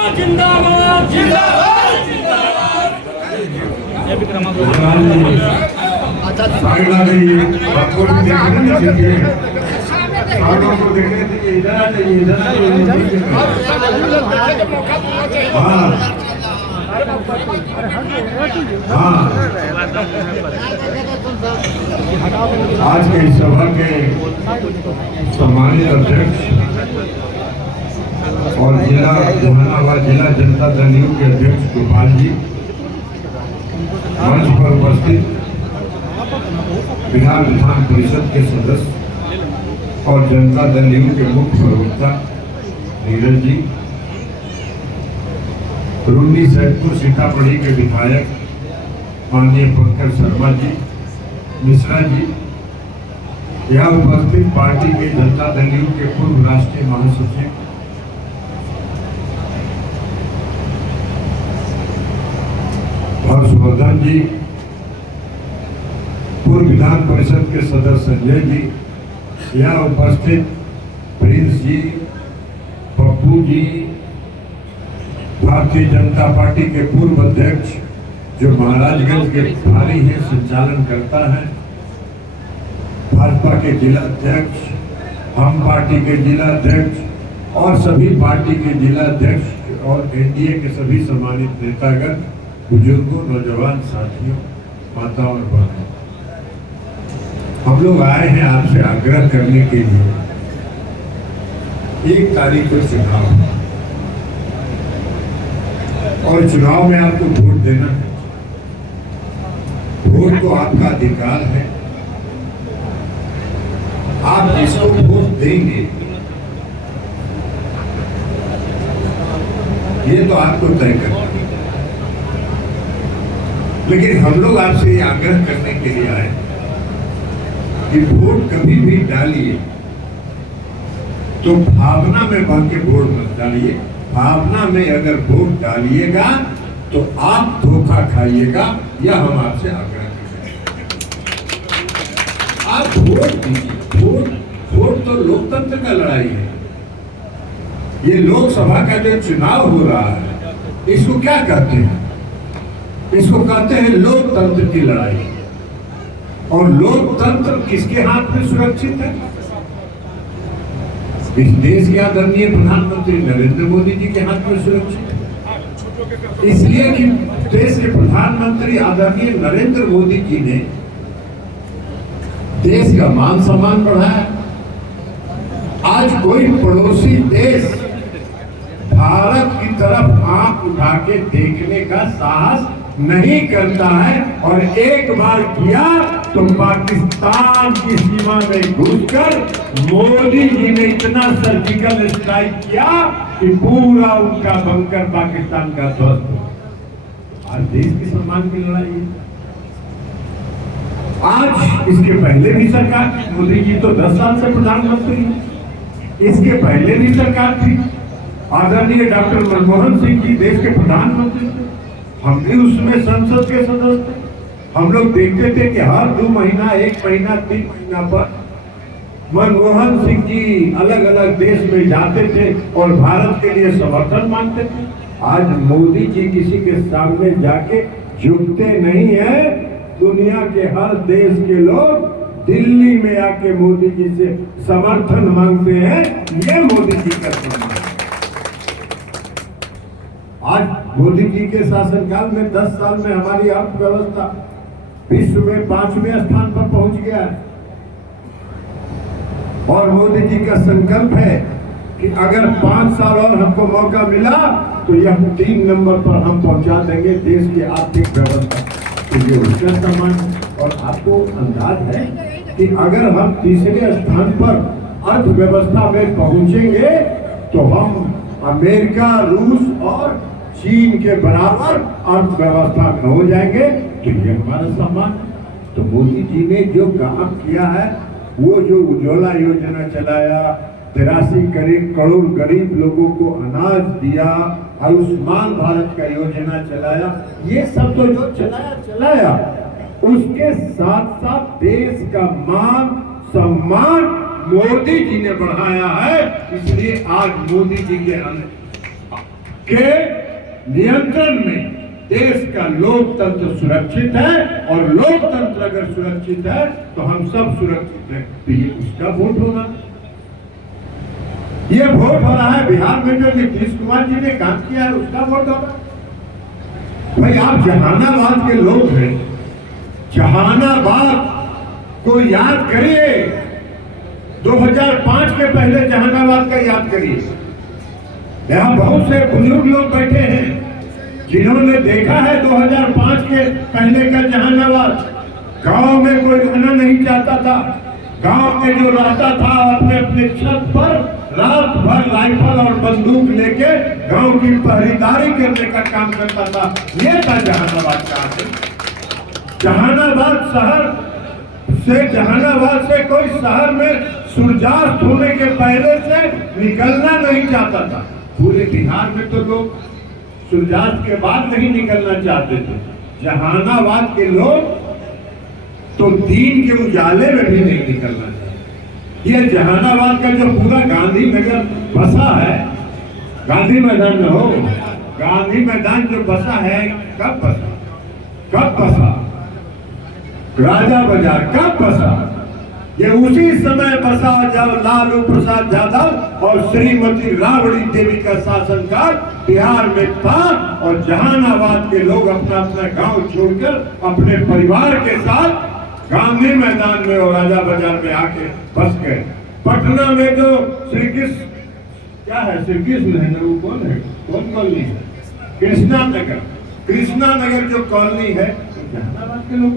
जिंदाबाद जिंदाबाद जिंदाबाद। आज के इस सभा के सम्मानित अध्यक्ष और जिला जहानाबाद जिला जनता दल यू के अध्यक्ष गोपाल जी, मंच पर उपस्थित बिहार विधान परिषद के सदस्य और जनता दल यू के मुख्य प्रवक्ता नीरज जी, रूनी सैदपुर सीतामढ़ी के विधायक माननीय पंकज शर्मा जी, मिश्रा जी, यहाँ उपस्थित पार्टी के जनता दल यू के पूर्व राष्ट्रीय महासचिव हर्षवर्धन जी, पूर्व विधान परिषद के सदस्य संजय जी, यहाँ उपस्थित प्रिंस जी, पप्पू जी, भारतीय जनता पार्टी के पूर्व अध्यक्ष जो महाराजगंज के प्रभारी हैं, संचालन करता है, भाजपा के जिला अध्यक्ष, हम पार्टी के जिला अध्यक्ष और सभी पार्टी के जिला अध्यक्ष और एनडीए के सभी सम्मानित नेतागण, बुजुर्गों, नौजवान साथियों, माता और बहनों, हम लोग आए हैं आपसे आग्रह करने के लिए। 1 तारीख को चुनाव और चुनाव में आपको वोट देना है। वोट तो आपका अधिकार है, आप जिसको वोट देंगे ये तो आपको तय करना है। लेकिन हम लोग आपसे ये आग्रह करने के लिए आए कि वोट कभी भी डालिए तो भावना में बह के वोट मत डालिए। भावना में अगर वोट डालिएगा तो आप धोखा खाइएगा, यह हम आपसे आग्रह करते हैं। आप वोट दीजिए। वोट तो लोकतंत्र का लड़ाई है। ये लोकसभा का जो चुनाव हो रहा है, इसको क्या कहते हैं? इसको कहते हैं लोकतंत्र की लड़ाई। और लोकतंत्र किसके हाथ में सुरक्षित है? इस देश के आदरणीय प्रधानमंत्री नरेंद्र मोदी जी के हाथ में सुरक्षित है। इसलिए कि देश के प्रधानमंत्री आदरणीय नरेंद्र मोदी जी ने देश का मान सम्मान बढ़ाया। आज कोई पड़ोसी देश भारत की तरफ आंख उठा के देखने का साहस नहीं करता है, और एक बार किया तो पाकिस्तान की सीमा में घुसकर मोदी जी ने इतना सर्जिकल स्ट्राइक किया कि पूरा उनका बंकर पाकिस्तान का ध्वस्त हो। आज देश के सम्मान की लड़ाई है। आज इसके पहले भी सरकार, मोदी जी तो 10 साल से प्रधानमंत्री हैं, इसके पहले भी सरकार थी, आदरणीय डॉक्टर मनमोहन सिंह जी देश के प्रधानमंत्री थे, हम भी उसमें संसद के सदस्य थे। हम लोग देखते थे कि हर 2 महीना, 1 महीना, 3 महीना पर मनमोहन सिंह जी अलग अलग देश में जाते थे और भारत के लिए समर्थन मांगते थे। आज मोदी जी किसी के सामने जाके झुकते नहीं है। दुनिया के हर देश के लोग दिल्ली में आके मोदी जी से समर्थन मांगते हैं। ये मोदी जी का सम्मान। आज मोदी जी के शासनकाल में 10 साल में हमारी अर्थव्यवस्था विश्व में 5वें स्थान पर पहुंच गया है। और मोदी जी का संकल्प है कि अगर 5 साल और हमको मौका मिला तो यह 3 नंबर पर हम पहुंचा देंगे देश की आर्थिक व्यवस्था। तो ये उसका सम्मान। और आपको अंदाज है कि अगर हम 3रे स्थान पर अर्थव्यवस्था में पहुंचेंगे तो हम अमेरिका, रूस और चीन के बराबर अर्थव्यवस्था में हो जाएंगे। तो ये हमारा सम्मान। तो मोदी जी ने जो काम किया है, वो जो उज्ज्वला योजना चलाया, 83 करोड़ गरीब लोगों को अनाज दिया, आयुष्मान भारत का योजना चलाया, ये सब तो जो चलाया उसके साथ साथ देश का मान सम्मान मोदी जी ने बढ़ाया है। इसलिए आज मोदी जी के नियंत्रण में देश का लोकतंत्र सुरक्षित है, और लोकतंत्र अगर सुरक्षित है तो हम सब सुरक्षित हैं। तो ये उसका वोट होगा। ये वोट हो रहा है बिहार में जो नीतीश कुमार जी ने काम किया है, उसका वोट होगा। भाई आप जहानाबाद के लोग हैं, जहानाबाद को याद करिए। 2005 के पहले जहानाबाद का याद करिए। यहाँ बहुत से बुजुर्ग लोग बैठे हैं जिन्होंने देखा है 2005 के पहले का जहानाबाद। गांव में कोई रहना नहीं चाहता था। गांव में जो रहता था अपने अपने छत पर रात भर राइफल और बंदूक लेके गांव की पहरेदारी करने का काम करता था। ये था जहानाबाद का आदमी। जहानाबाद से कोई शहर में सूर्यास्त होने के पहले से निकलना नहीं चाहता था। पूरे बिहार में तो लोग सूर्यास्त के बाद नहीं निकलना चाहते थे। जहानाबाद के लोग तो दिन के उजाले में भी नहीं निकलना चाहते। ये जहानाबाद का जो पूरा गांधी नगर बसा है, गांधी मैदान में हो, गांधी मैदान जो बसा है, कब बसा? राजा बाजार कब बसा? ये उसी समय बसा जब लालू प्रसाद यादव और श्रीमती राबड़ी देवी का शासनकाल बिहार में था, और जहानाबाद के लोग अपना अपना गांव छोड़कर अपने परिवार के साथ गांधी मैदान में और राजा बाजार में आके बस गए। पटना में जो श्री कृष्ण क्या है, श्री कृष्ण है ना, वो कौन कॉलोनी है? कृष्णा नगर जो कॉलोनी है, तो जहानाबाद के लोग